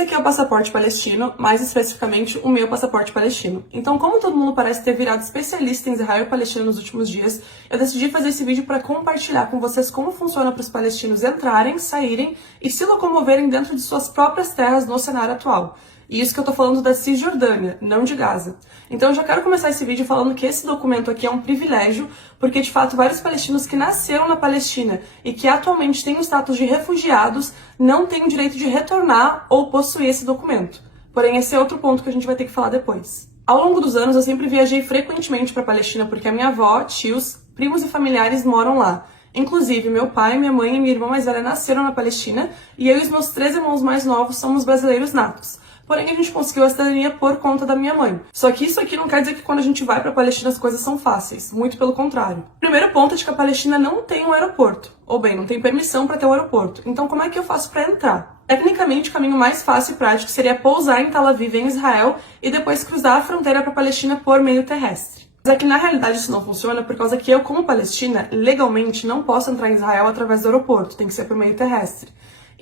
Esse aqui é o passaporte palestino, mais especificamente o meu passaporte palestino. Então, como todo mundo parece ter virado especialista em Israel e Palestina nos últimos dias, eu decidi fazer esse vídeo para compartilhar com vocês como funciona para os palestinos entrarem, saírem e se locomoverem dentro de suas próprias terras no cenário atual. E isso que eu tô falando da Cisjordânia, não de Gaza. Então eu já quero começar esse vídeo falando que esse documento aqui é um privilégio, porque de fato vários palestinos que nasceram na Palestina e que atualmente têm o status de refugiados não têm o direito de retornar ou possuir esse documento. Porém, esse é outro ponto que a gente vai ter que falar depois. Ao longo dos anos eu sempre viajei frequentemente para a Palestina porque a minha avó, tios, primos e familiares moram lá. Inclusive, meu pai, minha mãe e minha irmã mais velha nasceram na Palestina e eu e os meus 3 irmãos mais novos somos brasileiros natos. Porém, a gente conseguiu a cidadania por conta da minha mãe. Só que isso aqui não quer dizer que quando a gente vai pra Palestina as coisas são fáceis. Muito pelo contrário. O primeiro ponto é de que a Palestina não tem um aeroporto. Ou bem, não tem permissão para ter um aeroporto. Então, como é que eu faço para entrar? Tecnicamente, o caminho mais fácil e prático seria pousar em Tel Aviv, em Israel, e depois cruzar a fronteira para a Palestina por meio terrestre. Mas é que na realidade isso não funciona por causa que eu, como palestina, legalmente não posso entrar em Israel através do aeroporto. Tem que ser por meio terrestre.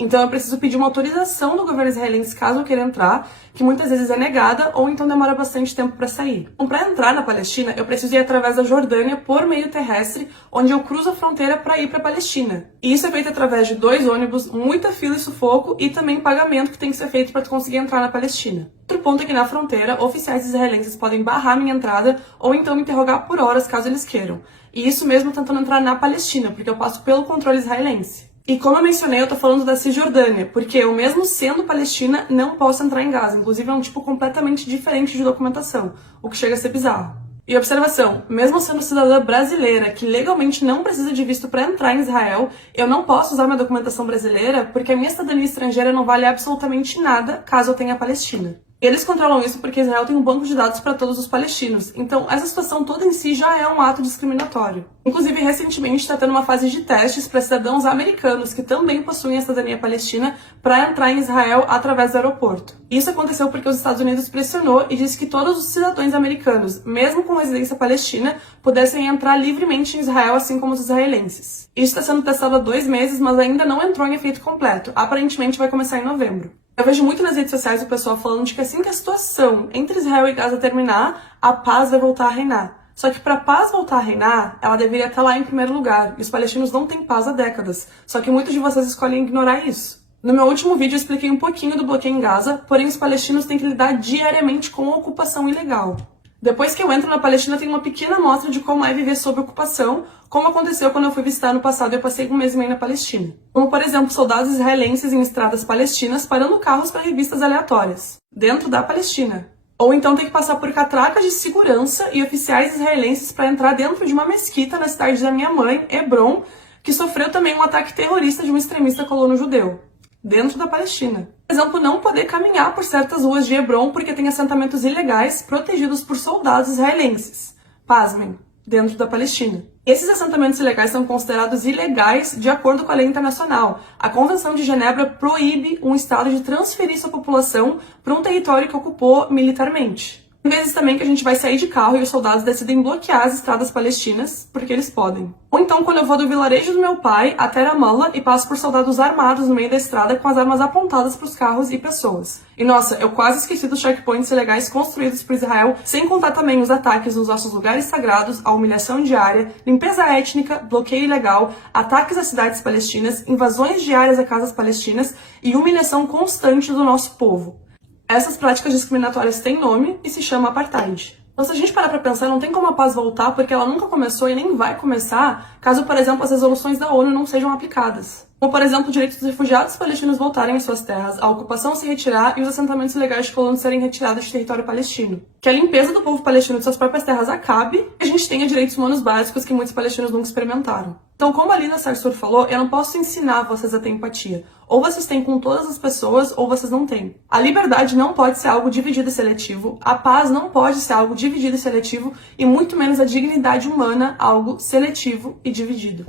Então eu preciso pedir uma autorização do governo israelense caso eu queira entrar, que muitas vezes é negada ou então demora bastante tempo para sair. Então, para entrar na Palestina, eu preciso ir através da Jordânia por meio terrestre, onde eu cruzo a fronteira para ir para a Palestina. E isso é feito através de 2 ônibus, muita fila e sufoco e também pagamento que tem que ser feito para tu conseguir entrar na Palestina. Outro ponto é que na fronteira, oficiais israelenses podem barrar minha entrada ou então me interrogar por horas caso eles queiram. E isso mesmo tentando entrar na Palestina, porque eu passo pelo controle israelense. E como eu mencionei, eu tô falando da Cisjordânia, porque eu mesmo sendo palestina não posso entrar em Gaza. Inclusive é um tipo completamente diferente de documentação, o que chega a ser bizarro. E observação, mesmo sendo cidadã brasileira, que legalmente não precisa de visto para entrar em Israel, eu não posso usar minha documentação brasileira porque a minha cidadania estrangeira não vale absolutamente nada caso eu tenha a Palestina. Eles controlam isso porque Israel tem um banco de dados para todos os palestinos, então essa situação toda em si já é um ato discriminatório. Inclusive, recentemente está tendo uma fase de testes para cidadãos americanos que também possuem a cidadania palestina para entrar em Israel através do aeroporto. Isso aconteceu porque os Estados Unidos pressionou e disse que todos os cidadãos americanos, mesmo com residência palestina, pudessem entrar livremente em Israel, assim como os israelenses. Isso está sendo testado há 2 meses, mas ainda não entrou em efeito completo. Aparentemente vai começar em novembro. Eu vejo muito nas redes sociais o pessoal falando de que assim que a situação entre Israel e Gaza terminar, a paz vai voltar a reinar. Só que para a paz voltar a reinar, ela deveria estar lá em primeiro lugar. E os palestinos não têm paz há décadas. Só que muitos de vocês escolhem ignorar isso. No meu último vídeo eu expliquei um pouquinho do bloqueio em Gaza, porém os palestinos têm que lidar diariamente com a ocupação ilegal. Depois que eu entro na Palestina, tem uma pequena amostra de como é viver sob ocupação, como aconteceu quando eu fui visitar no passado e eu passei 1 mês e meio na Palestina. Como, por exemplo, soldados israelenses em estradas palestinas parando carros para revistas aleatórias, dentro da Palestina. Ou então ter que passar por catracas de segurança e oficiais israelenses para entrar dentro de uma mesquita na cidade da minha mãe, Hebron, que sofreu também um ataque terrorista de um extremista colono judeu, dentro da Palestina. Por exemplo, não poder caminhar por certas ruas de Hebron porque tem assentamentos ilegais protegidos por soldados israelenses. Pasmem, dentro da Palestina. Esses assentamentos ilegais são considerados ilegais de acordo com a lei internacional. A Convenção de Genebra proíbe um Estado de transferir sua população para um território que ocupou militarmente. Tem vezes também que a gente vai sair de carro e os soldados decidem bloquear as estradas palestinas, porque eles podem. Ou então quando eu vou do vilarejo do meu pai até Ramallah e passo por soldados armados no meio da estrada com as armas apontadas para os carros e pessoas. E nossa, eu quase esqueci dos checkpoints ilegais construídos por Israel, sem contar também os ataques nos nossos lugares sagrados, a humilhação diária, limpeza étnica, bloqueio ilegal, ataques às cidades palestinas, invasões diárias a casas palestinas e humilhação constante do nosso povo. Essas práticas discriminatórias têm nome e se chama apartheid. Então, se a gente parar pra pensar, não tem como a paz voltar porque ela nunca começou e nem vai começar caso, por exemplo, as resoluções da ONU não sejam aplicadas. Como, por exemplo, o direito dos refugiados palestinos voltarem às suas terras, a ocupação se retirar e os assentamentos ilegais de colonos serem retirados de território palestino. Que a limpeza do povo palestino de suas próprias terras acabe e a gente tenha direitos humanos básicos que muitos palestinos nunca experimentaram. Então, como a Lina Sarsur falou, eu não posso ensinar vocês a ter empatia. Ou vocês têm com todas as pessoas, ou vocês não têm. A liberdade não pode ser algo dividido e seletivo, a paz não pode ser algo dividido e seletivo, e muito menos a dignidade humana algo seletivo e dividido.